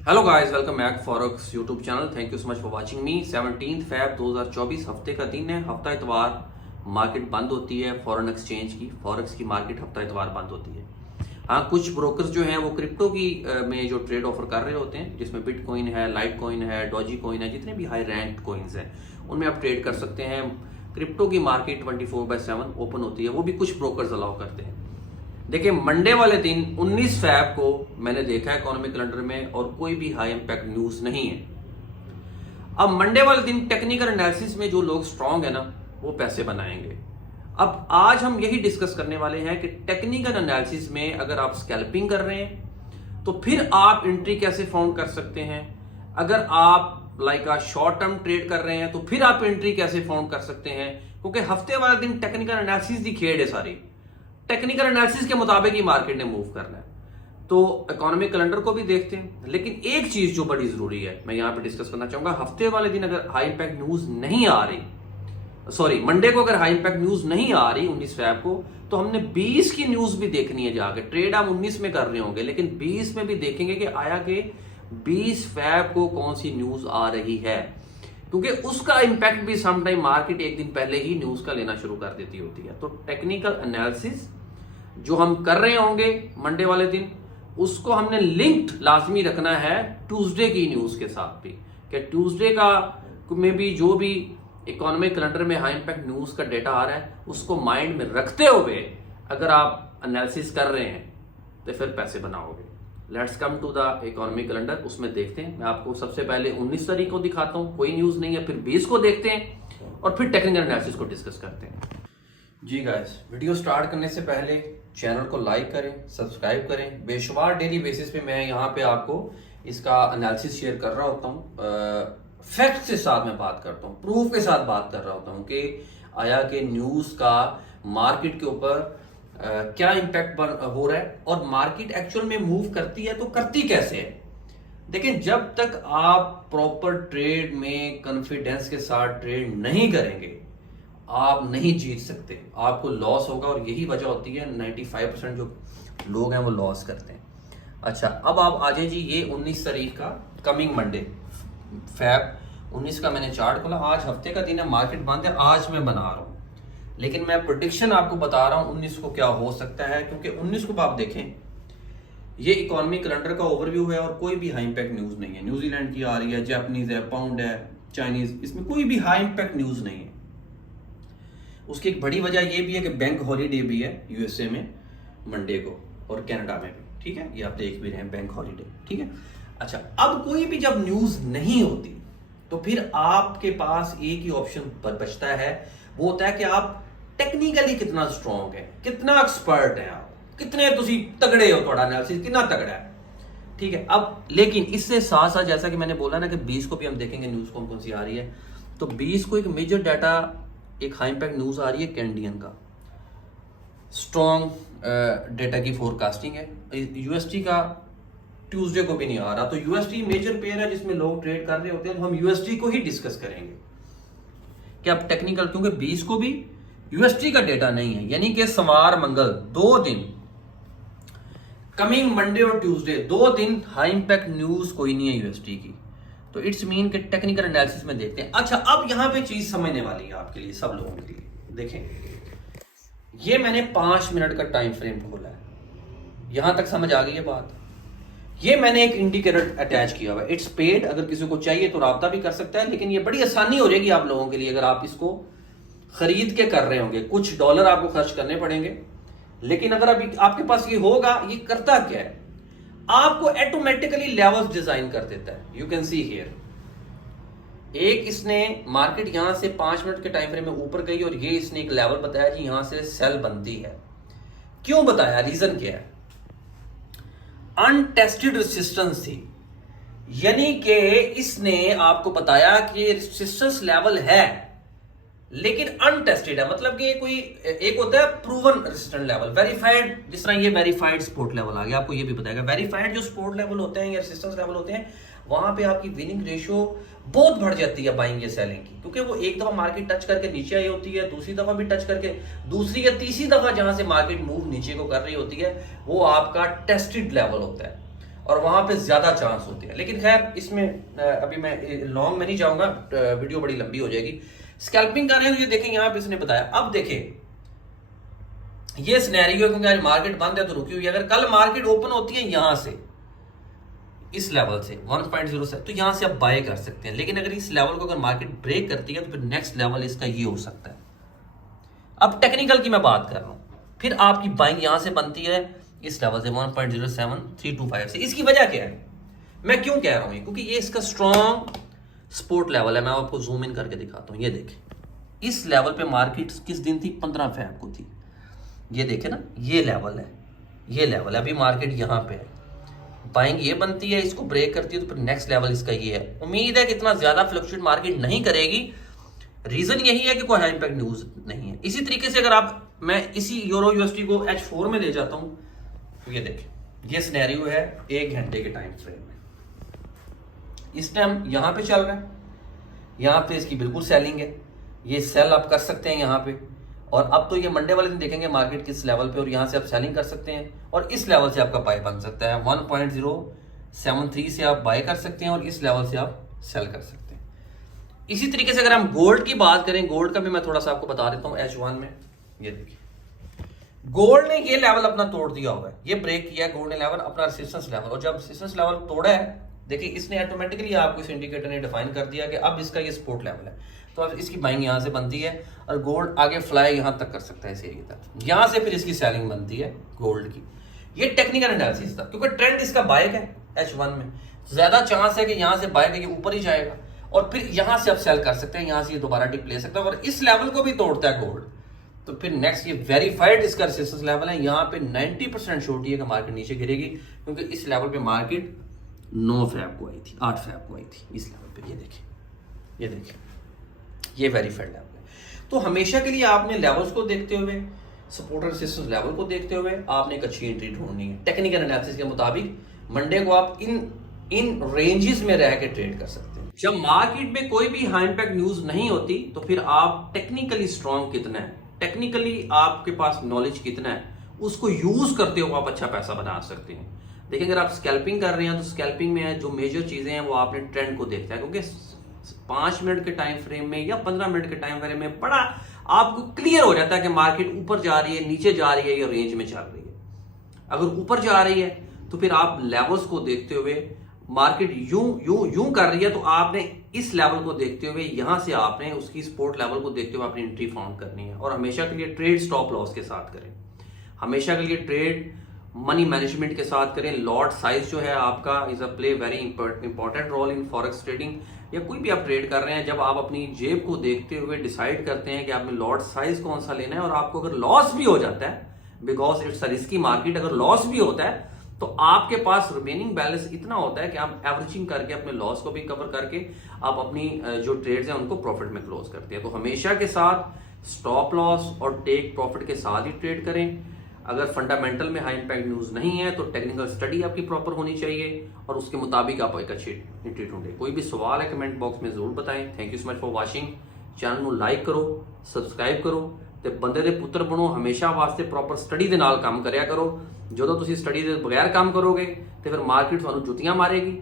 Hello guys, welcome back forex YouTube channel. Thank you so much for watching me. 17 Feb 2024 हफ्ते का दिन है। हफ्ता इतवार मार्केट बंद होती है फॉरेन एक्सचेंज की। फॉरेक्स की मार्केट हफ्ता इतवार बंद होती है। हाँ, कुछ ब्रोकर्स जो हैं वो क्रिप्टो की में जो ट्रेड ऑफर कर रहे होते हैं, जिसमें बिटकॉइन है, लाइट कॉइन है, डॉजी कॉइन है, जितने भी हाई रैंक कॉइन्स हैं उनमें आप ट्रेड कर सकते हैं। क्रिप्टो की मार्केट 24/7 ओपन होती है, वो भी कुछ ब्रोकर्स अलाउ करते हैं। देखिए, मंडे वाले दिन 19 फैब को मैंने देखा इकोनॉमिक कैलेंडर में और कोई भी हाई इंपैक्ट न्यूज नहीं है। अब मंडे वाले दिन टेक्निकल एनालिसिस में जो लोग स्ट्रांग है ना, वो पैसे बनाएंगे। अब आज हम यही डिस्कस करने वाले हैं कि टेक्निकल एनालिसिस में अगर आप स्कैल्पिंग कर रहे हैं तो फिर आप एंट्री कैसे फाउंड कर सकते हैं। अगर आप शॉर्ट टर्म ट्रेड कर रहे हैं तो फिर आप एंट्री कैसे फाउंड कर सकते हैं, क्योंकि हफ्ते वाले दिन टेक्निकल एनालिसिस की खेड है सारी। टेक्निकल एनालिसिस के मुताबिक ही मार्केट ने मूव करना है। तो इकोनॉमिक कैलेंडर को भी देखते हैं, लेकिन एक चीज जो बड़ी जरूरी है मैं यहां पे डिस्कस करना चाहूंगा। हफ्ते वाले दिन अगर हाई इंपैक्ट न्यूज नहीं आ रही, मंडे को अगर हाई इंपैक्ट न्यूज नहीं आ रही 19 फैब को, तो हमने 20 की न्यूज भी देखनी है जाके। ट्रेड हम 19 में कर रहे होंगे, लेकिन 20 में भी देखेंगे कि आया कि 20 फैब को कौन सी न्यूज आ रही है, क्योंकि उसका इंपैक्ट भी समटाइम मार्केट एक दिन पहले ही न्यूज का लेना शुरू कर देती होती है। तो टेक्निकल एनालिसिस जो हम कर रहे होंगे मंडे वाले दिन, उसको हमने लिंक्ड लाजमी रखना है ट्यूसडे की न्यूज के साथ भी, कि ट्यूसडे का में भी जो भी इकोनॉमिक कैलेंडर में हाई इंपैक्ट न्यूज का डेटा आ रहा है उसको माइंड में रखते हुए अगर आप एनालिसिस कर रहे हैं तो फिर पैसे बनाओगे। Let's come to the economic calendar, उसमें देखते हैं। मैं आपको सबसे पहले 19 तारीख को दिखाता हूं, कोई न्यूज नहीं है, फिर 20 को देखते हैं और फिर टेक्निकल एनालिसिस को डिस्कस करते हैं। जी गाइस, वीडियो स्टार्ट करने से पहले चैनल को लाइक करें, सब्सक्राइब करें। बेशुमार डेली बेसिस पे मैं यहाँ पे आपको इसका एनालिसिस शेयर कर रहा होता हूँ। फैक्ट के साथ मैं बात करता हूँ, प्रूफ के साथ बात कर रहा होता हूँ कि आया कि न्यूज का मार्केट के ऊपर क्या इम्पैक्ट हो रहा है और मार्केट एक्चुअल में मूव करती है तो करती कैसे है। देखिए, जब तक आप प्रॉपर ट्रेड में कॉन्फिडेंस के साथ ट्रेड नहीं करेंगे आप नहीं जीत सकते, आपको लॉस होगा। और यही वजह होती है 95% जो लोग हैं वो लॉस करते हैं। अच्छा, अब आप आ जाए जी, ये 19 तारीख का कमिंग मंडे फैब 19 का मैंने चार्ट खोला। आज हफ्ते का दिन है, मार्केट बंद है, आज मैं बना रहा हूं, लेकिन मैं प्रेडिक्शन आपको बता रहा हूं 19 को क्या हो सकता है। क्योंकि 19 को आप देखें, ये इकोनॉमिक कैलेंडर का ओवरव्यू है और कोई भी हाई इंपैक्ट न्यूज नहीं है। न्यूजीलैंड की आ रही है, जापानीज है, पाउंड है, चाइनीज, इसमें कोई भी हाई इंपैक्ट न्यूज नहीं है। उसकी एक बड़ी वजह यह भी है कि बैंक हॉलीडे भी है यूएसए में मंडे को और कनाडा में भी, ठीक है, ये आप देख भी रहे हैं, बैंक हॉलीडे, ठीक है। अच्छा, अब कोई भी जब न्यूज नहीं होती तो फिर आपके पास एक ही ऑप्शन बचता है, वो होता है कि आप टेक्निकली कितना स्ट्रॉन्ग है, कितना एक्सपर्ट है आप, कितने तुसी तगड़े हो, थोड़ा एनालिसिस कितना तगड़ा है, ठीक है। अब लेकिन इससे साथ साथ जैसा कि मैंने बोला ना कि 20 को भी हम देखेंगे न्यूज कौन कौन सी आ रही है। तो 20 को एक मेजर डाटा, एक हाई इंपैक्ट न्यूज आ रही है कैनेडियन का, स्ट्रॉन्ग डेटा की फोरकास्टिंग है। यूएसटी का ट्यूसडे को भी नहीं आ रहा, तो यूएसटी मेजर पेयर है जिसमें लोग ट्रेड कर रहे होते हैं, तो हम यूएसटी को ही डिस्कस करेंगे कि अब टेक्निकल, क्योंकि 20 को भी यूएसटी का डेटा नहीं है, यानी कि सोमवार मंगल 2 दिन, कमिंग मंडे और ट्यूसडे 2 दिन हाई इंपैक्ट न्यूज कोई नहीं है यूएसटी की। तो इट्स मीन कि टेक्निकल एनालिसिस में देखते हैं। अच्छा, अब यहां पे चीज समझने वाली है आपके लिए, सब लोगों के लिए। देखें, ये मैंने 5 मिनट का टाइम फ्रेम खोला है, यहां तक समझ आ गई है बात। ये मैंने एक इंडिकेटर अटैच किया हुआ है, इट्स पेड, अगर किसी को चाहिए तो राब्ता भी कर सकता है, लेकिन ये बड़ी आसानी हो जाएगी आप लोगों के लिए अगर आप इसको खरीद के कर रहे होंगे। कुछ डॉलर आपको खर्च करने पड़ेंगे, लेकिन अगर अभी आपके पास ये होगा, ये करता क्या है, आपको ऑटोमेटिकली लेवल्स डिजाइन कर देता है। यू कैन सी हियर, एक इसने मार्केट यहां से 5 मिनट के टाइम फ्रेम में ऊपर गई और ये इसने एक लेवल बताया जी यहां से सेल बनती है। क्यों बताया, रीजन क्या है, अनटेस्टेड रेजिस्टेंस थी, यानी कि इसने आपको बताया कि रेजिस्टेंस लेवल है लेकिन अनटेस्टेड है। मतलब कि कोई एक होता है प्रूवन रेजिस्टेंस लेवल, वेरीफाइड, जिस तरह ये वेरीफाइड सपोर्ट लेवल आ गया, आपको ये भी बताएगा। वेरीफाइड जो सपोर्ट लेवल होते हैं या रेजिस्टेंस लेवल होते हैं, वहां पे आपकी विनिंग रेशियो बहुत बढ़ जाती है बाइंग या सेलिंग की, क्योंकि वो एक दफा मार्केट टच करके नीचे आई होती है, दूसरी दफा भी टच करके, दूसरी या तीसरी दफा जहां से मार्केट मूव नीचे को कर रही होती है, वो आपका टेस्टेड लेवल होता है। और वहां पे ज्यादा चांस होते हैं। लेकिन खैर इसमें अभी मैं लॉन्ग में नहीं जाऊंगा, वीडियो बड़ी लंबी हो जाएगी। स्कैल्पिंग कर रहे हैं तो ये देखें यहां पे इसने बताया। अब देखें ये सिनेरियो है क्योंकि आज मार्केट बंद है तो रुकी हुई है। अगर कल मार्केट ओपन होती है यहां से, इस लेवल से 1.0 से, तो यहां से आप बाय कर सकते हैं। लेकिन अगर इस लेवल को अगर मार्केट ब्रेक करती है तो फिर नेक्स्ट लेवल इसका ये हो सकता है। अब टेक्निकल की मैं बात कर रहा हूं, फिर आपकी बाइंग यहां से बनती है इस लेवल से 1.07325 से। इसकी वजह क्या है, मैं क्यों कह रहा हूं, क्योंकि ये इसका स्ट्रॉन्ग सपोर्ट लेवल है। मैं आपको जूम इन करके दिखाता हूं। ये देखें इस लेवल पे मार्केट किस दिन थी, 15 फरवरी को थी। ये देखें ना, ये लेवल है, ये लेवल है। अभी मार्केट यहां पे है, बाइंग ये बनती है, इसको ब्रेक करती है तो फिर नेक्स्ट लेवल इसका ये है। उम्मीद है कि इतना ज्यादा फ्लक्चुएट मार्केट नहीं करेगी। रीजन यही है कि कोई हाई इंपैक्ट न्यूज नहीं है। इसी तरीके से अगर आप, मैं इसी यूरो यूएसडी को H4 में ले जाता हूं तो ये देखें ये सिनेरियो है 1 घंटे के टाइम फ्रेम में। इस टाइम यहां पे चल रहा है, यहां पे इसकी बिल्कुल सेलिंग है, ये सेल आप कर सकते हैं यहां पे। और अब तो ये मंडे वाले दिन देखेंगे मार्केट किस लेवल पे, और यहां से आप सेलिंग कर सकते हैं और इस लेवल से आपका बाय बन सकता है। 1.073 से आप बाय कर सकते हैं और इस लेवल से आप सेल कर सकते हैं। इसी तरीके से अगर हम गोल्ड की बात करें, गोल्ड का भी मैं थोड़ा सा आपको बता देता हूं। H1 में ये देखिए गोल्ड ने ये लेवल अपना तोड़ दिया हुआ है, ये ब्रेक किया है गोल्ड ने लेवल, अपना रेजिस्टेंस लेवल। और जब रेजिस्टेंस लेवल तोड़ा है, देखिए इसने ऑटोमेटिकली आपको इस इंडिकेटर ने डिफाइन कर दिया कि अब इसका ये सपोर्ट लेवल है, तो अब इसकी बाइंग यहां से बनती है और गोल्ड आगे फ्लाई यहां तक कर सकता है इस एरिया तक। यहां से फिर इसकी सेलिंग बनती है गोल्ड की। ये टेक्निकल एनालिसिस था, क्योंकि ट्रेंड इसका बाय है H1 में, ज्यादा चांस है कि यहां से बाय के ऊपर ही जाएगा और फिर यहां से आप सेल कर सकते हैं, यहां से ये दोबारा डिप ले सकता है। और इस लेवल को भी तोड़ता है गोल्ड तो फिर नेक्स्ट ये वेरीफाइड इसका रेजिस्टेंस लेवल है। यहां पे 90% छोटी है कि मार्केट नीचे गिरेगी, क्योंकि इस लेवल पे मार्केट 9 फरवरी को आई थी, 8 फरवरी को आई थी इस लेवल पे। ये देखिए, ये देखिए, ये वेरीफाइड लेवल है। तो हमेशा के लिए आपने लेवल्स को देखते हुए, सपोर्ट और रेजिस्टेंस लेवल को देखते हुए आपने एक अच्छी एंट्री ढूंढनी है। टेक्निकल एनालिसिस के मुताबिक मंडे को आप इन रेंजेस में रह के ट्रेड कर सकते हैं। जब मार्केट में कोई भी हाई इंपैक्ट न्यूज नहीं होती तो फिर आप टेक्निकली स्ट्रांग कितना है, टेक्निकली आपके पास नॉलेज कितना है, उसको यूज करते हुए आप अच्छा पैसा बना सकते हैं। देखिए अगर आप स्कैल्पिंग कर रहे हैं तो स्कैल्पिंग में जो मेजर चीजें हैं वो आपने ट्रेंड को देखता है, क्योंकि 5 मिनट के टाइम फ्रेम में या 15 मिनट के टाइम फ्रेम में बड़ा आपको क्लियर हो जाता है कि मार्केट ऊपर जा रही है, नीचे जा रही है या रेंज में चल रही है। अगर ऊपर जा रही है तो फिर आप लेवल्स को देखते हुए, मार्केट यूं कर रही है तो आपने इस लेवल को देखते हुए यहां से आपने उसकी सपोर्ट लेवल को देखते हुए अपनी एंट्री फाउंड करनी है। और हमेशा के लिए ट्रेड स्टॉप लॉस के साथ करें, हमेशा के लिए ट्रेड मनी मैनेजमेंट के साथ करें। लॉट साइज जो है आपका is a play very important role in forex trading, या कोई भी आप ट्रेड कर रहे हैं। जब आप अपनी जेब को देखते हुए डिसाइड करते हैं कि आपने लॉट साइज कौन सा लेना है, और आपको अगर लॉस भी हो जाता है, because it's a risky market, अगर लॉस भी होता है तो आपके पास रिमेनिंग बैलेंस इतना होता है कि आप एवरेजिंग करके अपने लॉस को भी कवर करके आप अपनी जो ट्रेड्स हैं उनको प्रॉफिट में क्लोज करते हैं। तो हमेशा के साथ स्टॉप लॉस और टेक प्रॉफिट के साथ ही ट्रेड करें। अगर फंडामेंटल में हाई इंपैक्ट न्यूज नहीं है तो टेक्निकल स्टडी आपकी प्रॉपर होनी चाहिए और उसके मुताबिक आप एक अच्छी एंट्री ढूंढें। कोई भी सवाल है कमेंट बॉक्स में जरूर बताएं। Thank you so much for watching. Channel ਨੂੰ लाइक करो, सब्सक्राइब करो ਤੇ ਬੰਦੇ ਦੇ ਪੁੱਤਰ ਬਣੋ। ਹਮੇਸ਼ਾ ਵਾਸਤੇ ਪ੍ਰੋਪਰ ਸਟੱਡੀ ਦੇ ਨਾਲ ਕੰਮ ਕਰਿਆ ਕਰੋ। ਜਦੋਂ ਤੁਸੀਂ ਸਟੱਡੀ ਦੇ ਬਗੈਰ ਕੰਮ ਕਰੋਗੇ ਤੇ ਫਿਰ ਮਾਰਕੀਟ ਤੁਹਾਨੂੰ ਜੁੱਤੀਆਂ ਮਾਰੇਗੀ।